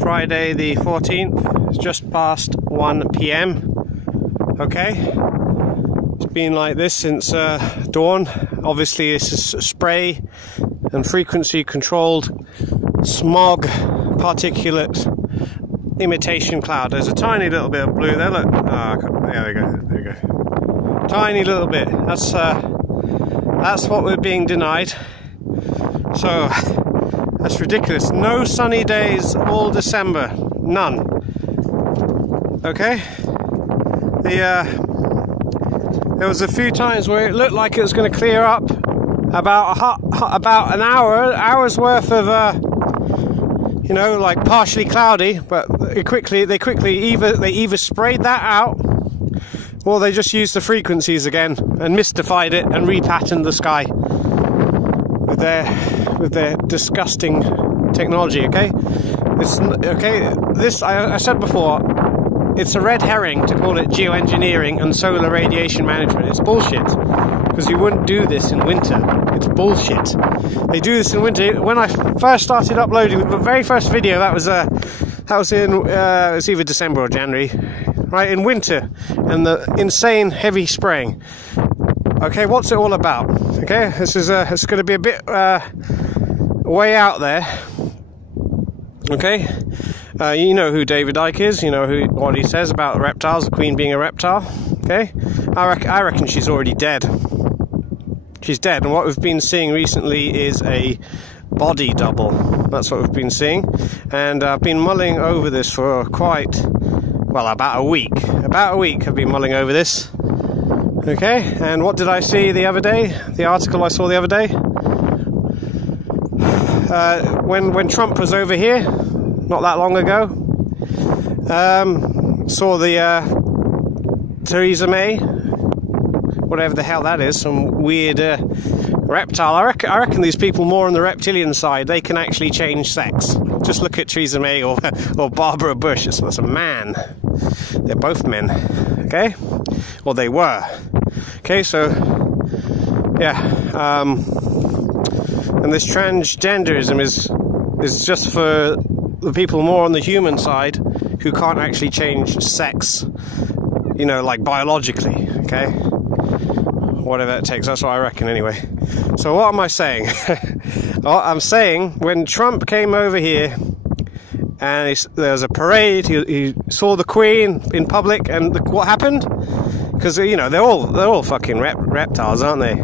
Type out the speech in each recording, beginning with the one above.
Friday the 14th. It's just past 1 p.m. Okay, it's been like this since dawn. Obviously this is spray and frequency controlled smog particulate imitation cloud. There's a tiny little bit of blue there, look. There we go. Tiny little bit. That's what we're being denied. So that's ridiculous. No sunny days all December. None. Okay? There was a few times where it looked like it was going to clear up, about an hour's worth of like partially cloudy, but they quickly either sprayed that out, or they just used the frequencies again and mystified it and repatterned the sky with their disgusting technology. Okay, this I said before. It's a red herring to call it geoengineering and solar radiation management. It's bullshit, because you wouldn't do this in winter. It's bullshit. They do this in winter. When I first started uploading the very first video, it was either December or January, right, in winter, and the insane heavy spraying. Okay, what's it all about? Okay, it's going to be a bit way out there. Okay. You know who David Icke is. You know what he says about reptiles, the Queen being a reptile. Okay, I reckon she's already dead. She's dead, and what we've been seeing recently is a body double. That's what we've been seeing, and I've been mulling over this for about a week. About a week I've been mulling over this. Okay, and what did I see the other day? The article I saw the other day. When Trump was over here, not that long ago, saw the Theresa May, whatever the hell that is, some weird reptile. I reckon these people more on the reptilian side, they can actually change sex. Just look at Theresa May or Barbara Bush. That's a man. They're both men. Okay, or they were. Okay, so yeah, and this transgenderism is just for the people more on the human side who can't actually change sex, like biologically, okay? Whatever it takes, that's what I reckon anyway. So what am I saying? Well, I'm saying when Trump came over here and there was a parade, he saw the Queen in public, and what happened? Because, they're all fucking reptiles, aren't they?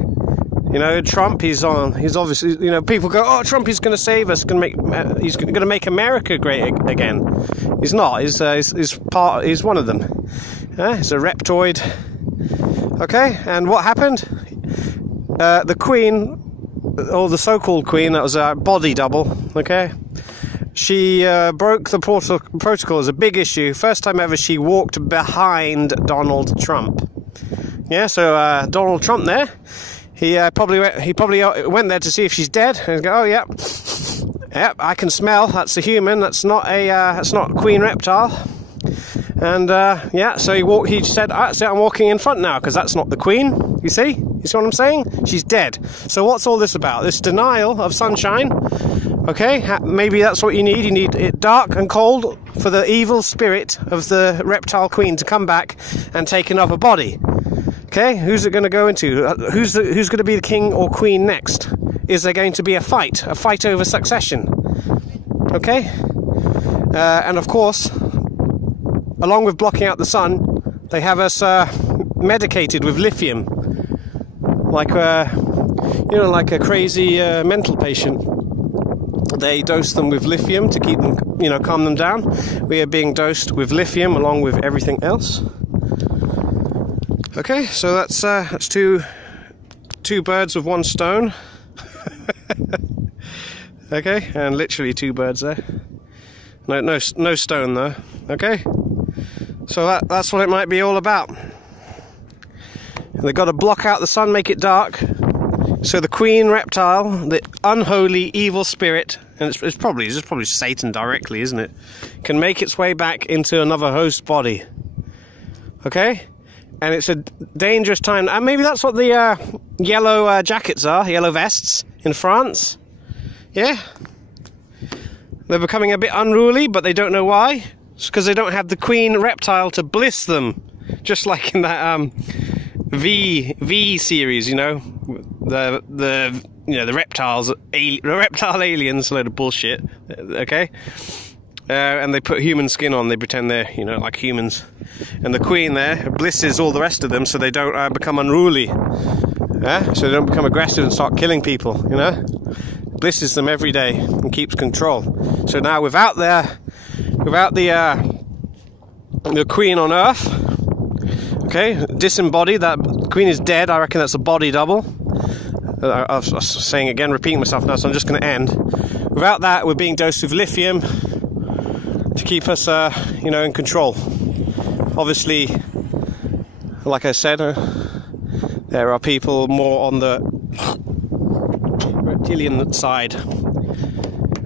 Trump, he's obviously, people go, oh, Trump is going to save us, he's going to make America great again. He's not, he's one of them. He's a reptoid. Okay, and what happened? The Queen, or the so-called Queen, that was a body double, okay? She broke the protocol as a big issue. First time ever she walked behind Donald Trump. Yeah, so Donald Trump there, He probably went there to see if she's dead, and go, oh yeah, I can smell. That's a human. That's not a queen reptile. And so he said, that's it, I'm walking in front now because that's not the Queen. You see what I'm saying? She's dead. So what's all this about? This denial of sunshine. Okay, maybe that's what you need. You need it dark and cold for the evil spirit of the reptile Queen to come back and take another body. Okay, who's it going to go into? Who's going to be the king or queen next? Is there going to be a fight over succession? Okay, and of course, along with blocking out the sun, they have us medicated with lithium, like a crazy mental patient. They dose them with lithium to keep them, calm them down. We are being dosed with lithium along with everything else. Okay, so that's two birds with one stone. Okay, and literally two birds there. No stone though. Okay, so that's what it might be all about. And they've got to block out the sun, make it dark, so the Queen reptile, the unholy evil spirit, and it's probably Satan directly, isn't it, can make its way back into another host body. Okay. And it's a dangerous time. And maybe that's what the yellow jackets are, yellow vests in France. Yeah? They're becoming a bit unruly, but they don't know why. It's because they don't have the queen reptile to bliss them. Just like in that V series, you know, the reptiles, the reptile aliens, a load of bullshit. Okay, and they put human skin on. They pretend they're, you know, like humans. And the queen there blisses all the rest of them, so they don't become unruly. Yeah, so they don't become aggressive and start killing people. You know, blisses them every day and keeps control. So now, without the queen on Earth. Okay, disembodied, that queen is dead. I reckon that's a body double. I was saying again, repeating myself now, so I'm just going to end. Without that, we're being dosed with lithium to keep us, you know, in control. Obviously, like I said, there are people more on the reptilian side.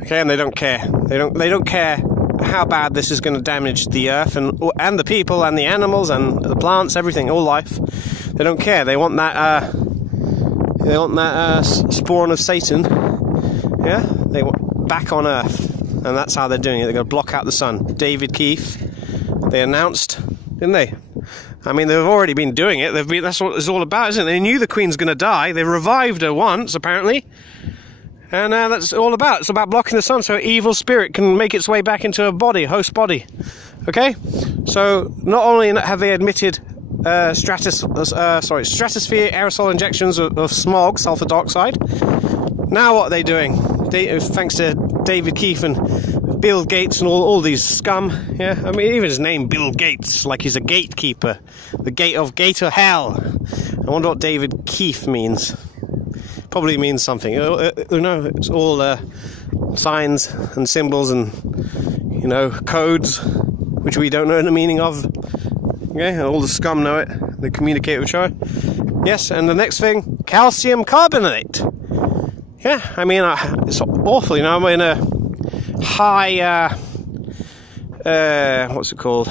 Okay, and they don't care. They don't care how bad this is going to damage the earth and the people and the animals and the plants, everything, all life. They don't care. They want that spawn of Satan. Yeah, they want back on Earth, and that's how they're doing it. They're going to block out the sun. David Keith, they announced, didn't they? I mean, they've already been doing it. That's what it's all about, isn't it? They knew the Queen's going to die. They revived her once, apparently. And that's all about. It's about blocking the sun so an evil spirit can make its way back into a body, host body. Okay? So not only have they admitted stratosphere aerosol injections of smog, sulfur dioxide, now what are they doing? Thanks to David Keith and Bill Gates and all these scum. Yeah, I mean, even his name, Bill Gates, like he's a gatekeeper. The gate of hell. I wonder what David Keith means. Probably means something. You know, it's all signs and symbols and, you know, codes which we don't know the meaning of. Okay, all the scum know it. They communicate with each other. Yes, and the next thing, calcium carbonate. Yeah, I mean, it's awful. You know, I'm in a high. What's it called?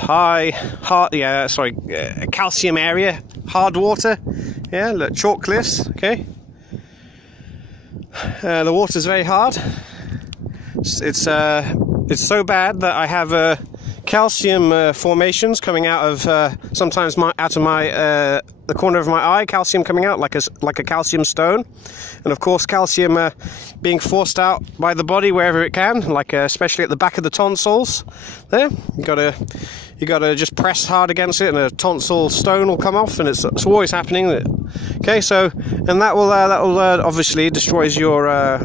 Calcium area, hard water. Yeah, look, chalk cliffs. Okay. The water's very hard. It's so bad that I have calcium formations coming out of sometimes out of my the corner of my eye. Calcium coming out like a calcium stone, and of course calcium being forced out by the body wherever it can, like especially at the back of the tonsils. There, you gotta just press hard against it, and a tonsil stone will come off, and it's always happening. Okay, so and that will obviously destroys your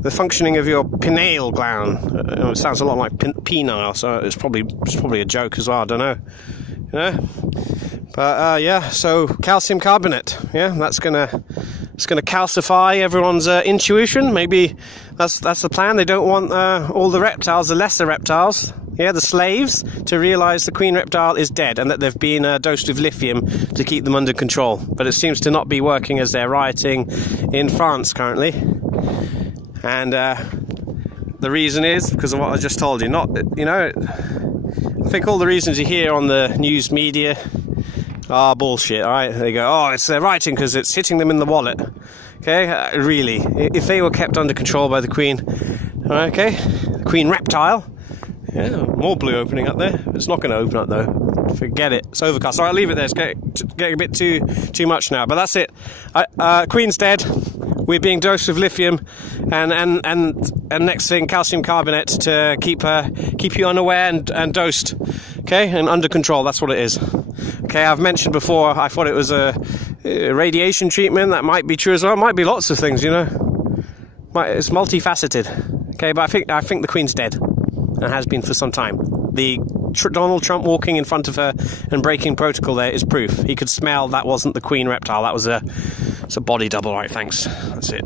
the functioning of your pineal gland. It sounds a lot like penile, so it's probably a joke as well. I don't know, you know. But yeah, so calcium carbonate. Yeah, it's gonna calcify everyone's intuition. Maybe that's the plan. They don't want all the reptiles, the lesser reptiles, yeah, the slaves, to realise the queen reptile is dead and that they've been dosed with lithium to keep them under control. But it seems to not be working, as they're rioting in France currently. And the reason is because of what I just told you. Not, you know, I think all the reasons you hear on the news media are bullshit. All right, they go, oh, they're rioting because it's hitting them in the wallet. Okay, really, if they were kept under control by the Queen, okay, the Queen reptile. Yeah, more blue opening up there. It's not going to open up though. Forget it. It's overcast. All right, leave it there. It's getting a bit too much now. But that's it. Queen's dead. We're being dosed with lithium, and next thing, calcium carbonate to keep you unaware and dosed. Okay, and under control. That's what it is. Okay, I've mentioned before. I thought it was a radiation treatment. That might be true as well. It might be lots of things. You know, it's multifaceted. Okay, but I think the Queen's dead. And has been for some time. The Donald Trump walking in front of her and breaking protocol there is proof. He could smell that wasn't the Queen reptile. That was a body double. Right, thanks. That's it.